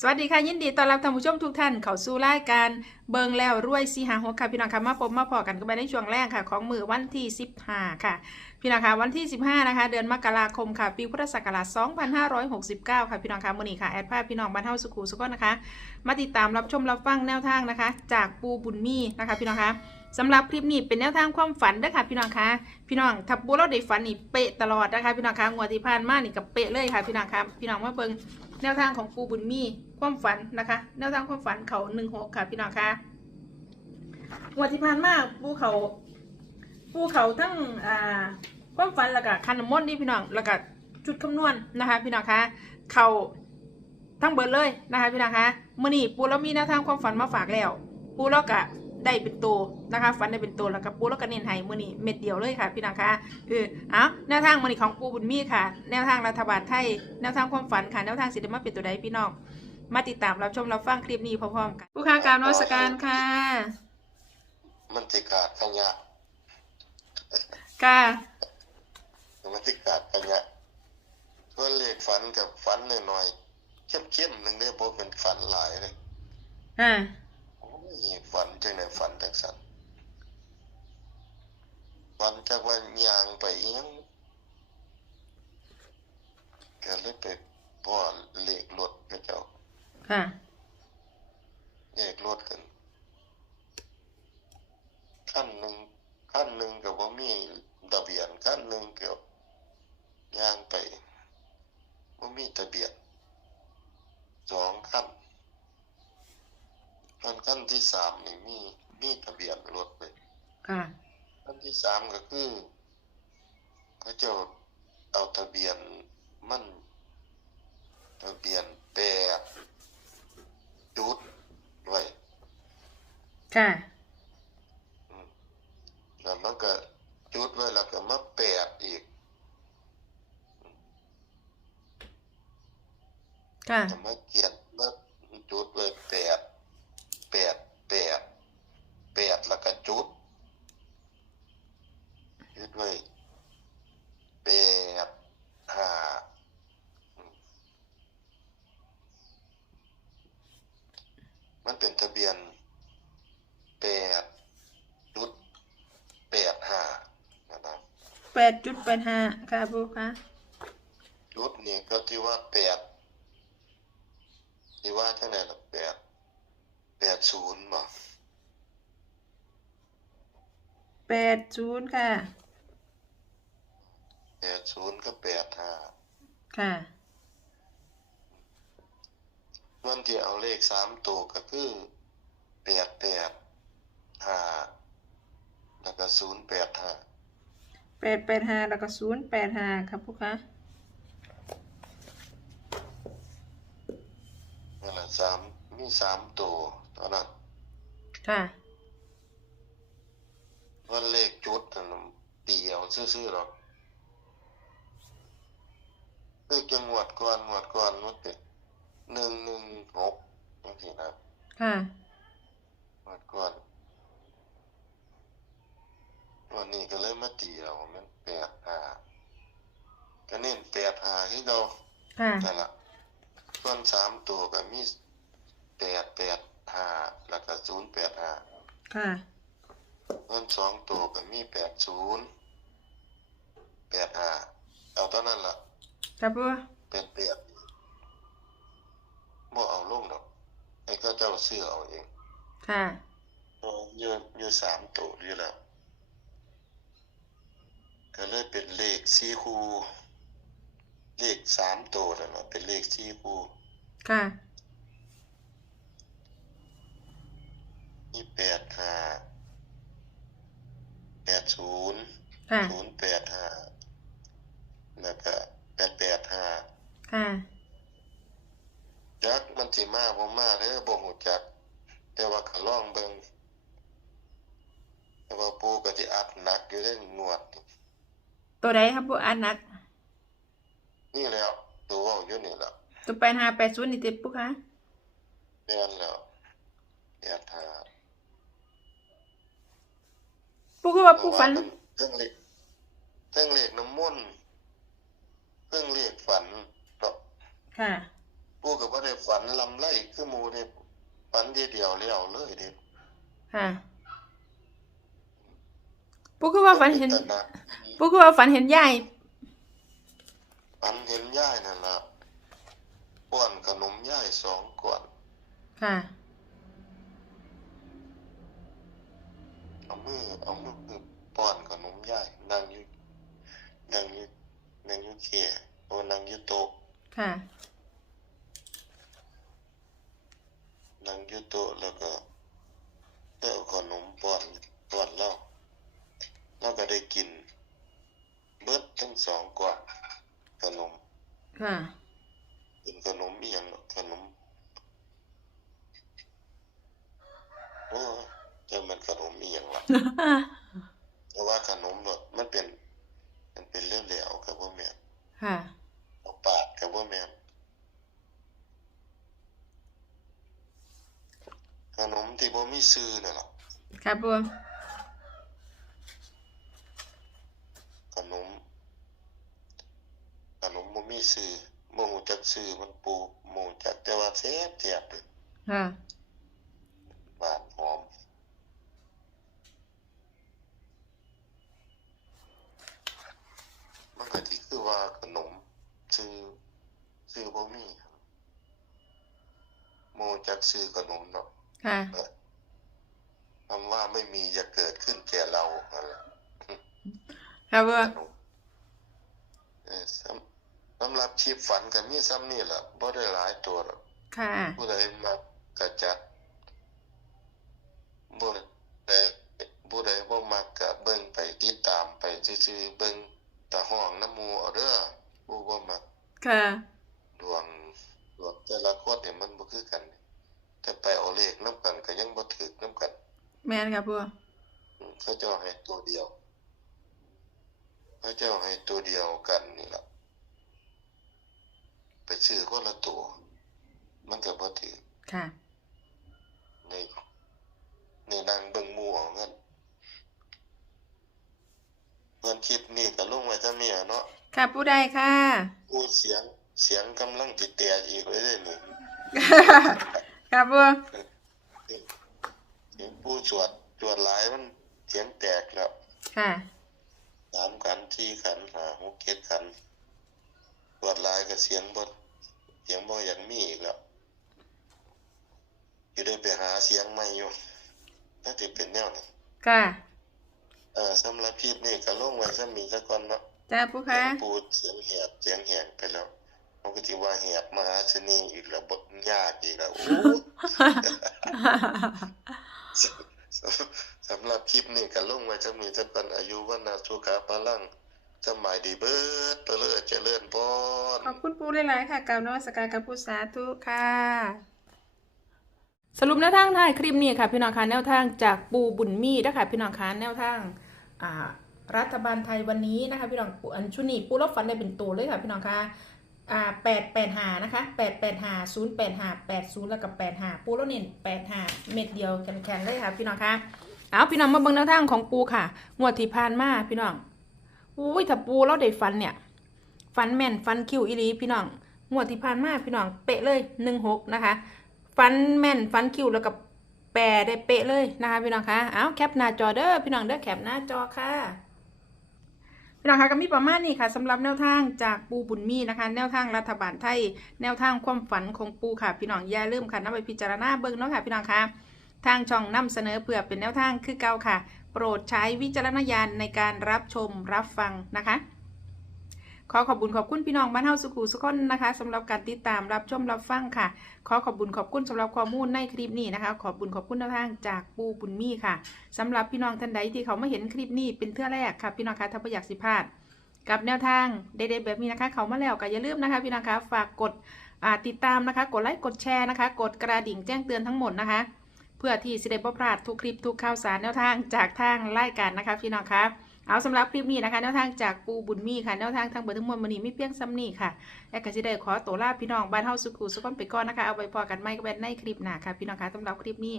สวัสดีค่ะ ยินดีต้อนรับท่านผู้ชมทุกท่านเข้าสู่รายการเบิงแล้วรวยสีหาหัวค่ะพี่น้องค่ะมาพบมาพอกันกันไปในช่วงแรกค่ะ ของมือวันที่ 15 ค่ะ พี่น้องค่ะวันที่ 15 นะคะ เดือนมกราคมค่ะ ปีพุทธศักราช 2569 ค่ะพี่น้องค่ะมื้อนี้ค่ะแอดภาพพี่น้องบ้านเฮาสุขุสุขนะคะ มาติดตามรับชมรับฟังแนวทางนะคะ จากปูบุญมีนะคะพี่น้องคะสำหรับคลิปนี้เป็นแนวทางความฝันนะคะพี่น้องคะพี่น้องถ้าปูเราได้ฝันนี่เป๊ะตลอดนะคะพี่น้องคะงวดที่ผ่านมานี่กับเป๊ะเลยค่ะพี่น้องคะพี่น้องมาเบิงแนวทางของปูบุญมีความฝันนะคะ แนวทางความฝันเขาหนึ่งหกค่ะพี่น้องคะงวดที่ผ่านมาปูเขาปูเขาทั้งอ่าความฝันแล้วก็คันน้ำมนนี่พี่น้องแล้วก็จุดคำนวณนะคะ พี่น้องคะเขาทั้งเบิดเลยนะคะพี่น้องคะมื่อนี้ปูเรามีแนวทางความฝันมาฝากแล้ว ปูเราก็ ได้เป็นตัวนะคะฝันได้เป็นตัวแล้วก็ปูเราก็เน้นให้มื่อนี้เม็ดเดียวเลยค่ะ พี่น้องคะเออเอาแนวทางมื่อนี้ของปูบุญมีค่ะ แนวทางรัฐบาลไทยแนวทางความฝันค่ะแนวทางสิทธิมาเป็นตัวใดพี่น้องมาติดตามรับชมรับฟังคลิปนี้พร้อมๆกันผู้ค้าการนวัสการค่ะ มันติขาดขยะค่ะมันติขาดขยะส่วนเลขฝันกับฝันหน่อยๆเข้มๆหนึ่งเนี่ยโบเป็นฝันหลายเลยอ่า โอ้ยฝันจังไหนฝันจังสันฝันจากว่ายางไปเอียงก็เลยไปพ่อเหล็กรถพระเจ้าค่ะ เลขรถกันขั้นหนึ่งขั้นหนึ่งกับว่ามีทะเบียนขั้นหนึ่งเกี่ยวย่างไปว่ามีทะเบียนสองขั้นขั้นขั้นที่สามนี่มีมีทะเบียนรถเลยค่ะขั้นที่สามก็คือเขาเจ้าเอาทะเบียนมันทะเบียนแปดจุดไว้ค่ะแล้วมันก็จุดไว้แล้วก็มาแปดอีกค่ะก็มาเขียนมาจุดไว้แปดแปดแปดแปดแล้วก็จุดจุดไว้แปดห้าอืม มันเป็นทะเบียนแปดจุดแปดห้านะครับแปดจุดแปดห้าค่ะผู้ค้ารุดนี่ก็ที่ว่าแปดที่ว่าเท่าไหร่ละแปดแปดศูนย์บ่แปดศูนย์ค่ะแปดศูนย์ก็แปดห้าค่ะ วันที่เอาเลขสามตัวก็คือแปดแปดห้าแล้วก็ศูนย์แปดห้าแปดแปดห้าแล้วก็ศูนย์แปดห้าค่ะผู้ค้านั่นแหละสามมีสามตัวเท่านั้นค่ะวันเลขจุดนั่นตีเอาซื่อๆหรอกเลขจังหวัดก่อนหวัดก่อนมันเป็น หนึ่งหนึ่งหกจังซี่นะค่ะหวัดก่อนวันนี้ก็เลยมาตีเอามันแปดห้าก็เน้นแปดห้าที่เราค่ะนั่นแหละส่วนสามตัวก็มีแปดแปดห้าแล้วก็ศูนย์แปดห้าค่ะส่วนสองตัวก็มีแปดศูนย์แปดห้าเอาเท่านั้นละค่ะผู้แปดแปดบ่เอาลงดอกให้เขาเจ้าเสื้อเอาเองค่ะเพราะอยู่อยู่สามตัวอยู่แล้ว ก็เลยเป็นเลขสี่คู่เลขสามตัวนั่นแหละเป็นเลขสี่คู่ค่ะมีแปดห้าแปดศูนย์ค่ะศูนย์แปดห้าแล้วก็แปดแปดห้าค่ะจักมันสิมาบ่มาเด้อบ่ฮู้ จัก แต่ว่าก็ลองเบิ่งแต่ว่าปู่ก็สิอัดหนักอยู่เด้องวดนี่ตัวใดครับผู้อันนัก นี่แล้วตัวเว้าอยู่นี่ล่ะตัวแปดห้าแปดศูนย์นี่ติดผู้ค้าแม่นแล้วแปดห้าผู้ก็ว่าผู้ฝันเพราะว่ามันเรื่องเลขเรื่องเลขน้ำมนต์เรื่องเลขฝันเนาะค่ะ ปู่ก็บ่ได้ฝัน ลำไรคือหมูเนี่ยฝัน เดียวเดียวแล้วเลยเด็ค่ะปูคือว่าฝันเห็นแต่นะปูคือว่าฝันเห็นยายฝันเห็นย่ายนั่นละป้อนขนมย่ายสองก่อนค่ะเอามือเอามือป้อนขนมย่ายนั่งอยู่นั่งอยู่นั่งอยู่เขียโอ้นั่งอยู่โต๊ะค่ะ นั่งอยู่โต๊ะแล้วก็ได้เอาขนมป้อนป้อนเราเราก็ได้กิน เบิดทั้งสองก่อนขนมค่ะเป็นขนมอีหยังเนาะขนมโอ้ยจะมันขนมอีหยังวะเพราะว่าขนมเนาะมันเป็น มันเป็นเรื่องเหลวกับว่าแม่นค่ะ เอาปาดกับว่าแม่นขนมที่ บ่มีชื่อน่ะล่ะครับปูขนมขนมบ่มีชื่อบ่ฮู้จักชื่อมันปูหมู่จักแต่ว่าแซ่บแซ่บเลยค่ะหวานหอมมันก็ที่คือว่าขนมชื่อชื่อบ่มีหมู่จักชื่อขนมเนาะค่ะ คำว่าไม่มีจะเกิดขึ้นแก่เราอะไรครับปูขนมเออสำสำหรับชีพฝันก็มีซ้ำนี่แหละบ่ได้หลายตัวหรอกค่ะผู้ใดมากกะจัดผู้ใดผู้ใดบ่มักก็เบิ่งไปติดตามไปซื่อๆเบิ่งตาห้องน้ำหมูเอาเด้อผู้บ่มักค่ะดวงดวงแต่ละคนเนี่ยมันบ่คือกัน แต่ไปเอาเลขนํกันก็ยังบ่ถูกนํกัน แม่นครับปูอืมเขาเจ้าให้ตัวเดียวเขาเจ้าให้ตัวเดียวกันนี่ล่ะไปซื้อคนละตัว มันก็บ่ถือค่ะในในนางเบิ่งหมู่เอาเงินเพิ่นคลิปนี้ก็ลงไว้ซะเมียเนาะค่ะปูได้ค่ะพูดเสียงเสียงกำลังติแตกอีกเลยเด้อนี่ครับปูเสียง ผู้สวดสวดหลายมันเสียงแตกแล้วค่ะสามขันสี่ขันห้าหกเจ็ดขันสวดหลายก็เสียงบ่เสียงบ่อยากมีอีกแล้วอยู่ได้ไปหาเสียงใหม่อยู่น่าจะเป็นแนวนี้ค่ะเอ่อสำหรับคลิปนี้ก็ลงไว้ซะมีซะก่อนเนาะจ้าปูเสีค่ะยงปูดเสียงแหบเสียงแหงไปแล้วมันก็สิว่าแหบมหาชนีอีกแล้วบ่ยากอีกแล้วโอ้ สำหรับคลิปนี้ก็ลงไว้จะมีจะเป็นอายุวันนาสุขาพลังสมัยดีเบิดเตลิดเจริญพรขอบคุณปูหลายๆค่ะกล่าวนวัสการกับปูสาธุค่ะ สรุปแนวทางท้ายคลิปนี้ค่ะ พี่น้องคะแนวทางจากปูบุญมีนะคะพี่น้องคะแนวทางอ่ารัฐบาลไทยวันนี้นะคะพี่น้องปูอันชุนีปูรับฟันได้เป็นตัวเลยค่ะพี่น้องคะ อ่าแปดแปดหานะคะแปดแปดหาศูนย์แปดหาแปดศูนย์แล้วกับแปดหาปูแล้วเน้นแปดหาเม็ดเดียวแข็งๆเลยค่ะพี่น้องคะเอาพี่น้องมาเบิ่งแนวทางของปูค่ะ งวดที่ผ่านมาพี่น้องอุ้ยถ้าปูเราได้ฟันเนี่ยฟันแม่นฟันคิวอีลีพี่น้องงวดที่ผ่านมาพี่น้องเป๊ะเลยหนึ่งหกนะคะฟันแม่นฟันคิวแล้วก็แปรได้เป๊ะเลยนะคะพี่น้องคะเอาแคปหน้าจอเด้อพี่น้องเด้อแคปหน้าจอค่ะ พี่น้องคะก็มีประมาณนี้ค่ะสำหรับแนวทางจากปูบุญมีนะคะ แนวทางรัฐบาลไทย แนวทางความฝันของปูค่ะ พี่น้องอย่าลืมค่ะนำไปพิจารณาเบิ้งเนาะค่ะพี่น้องคะทางช่องนำเสนอเพื่อเป็นแนวทางคือเก่าค่ะ โปรดใช้วิจารณญาณในการรับชมรับฟังนะคะ ขอขอบคุญขอบคุณพี่น้องบ้านเฮาสุขุสุขคนนะคะสำหรับการติดตามรับชมรับฟังค่ะ ขอขอบคุญขอบคุณสำหรับข้อมูลในคลิปนี้นะคะ ขอบคุญขอบคุณทางจากปูบุญมีค่ะสำหรับพี่น้องท่านใดที่เขาไม่เห็นคลิปนี้เป็นเทื่อแรกค่ะ พี่น้องคะถ้าไม่อยากสิพลาดกับแนวทางเด็ดๆแบบนี้นะคะ เขามาแล้วก็อย่าลืมนะคะ พี่น้องคะฝากกดติดตามนะคะ กดไลค์กดแชร์นะคะ กดกระดิ่งแจ้งเตือนทั้งหมดนะคะ เพื่อที่จะได้บ่พลาดทุกคลิปทุกข่าวสารแนวทางจากทางรายการนะคะ พี่น้องคะ เอาสำหรับคลิปนี้นะคะแนวทางจากปูบุญมีค่ะแนวทางทางเบอร์ทั้งมวลมันนี้ไม่เพียงซ้ำนี่ค่ะและก็จะได้ขอตัวลาพี่น้องบ้านเฮาสุขุสุขอนไปก่อนนะคะเอาไว้พอกันไม่ก็เป็นในคลิปหน้าค่ะพี่น้องคะสำหรับคลิปนี้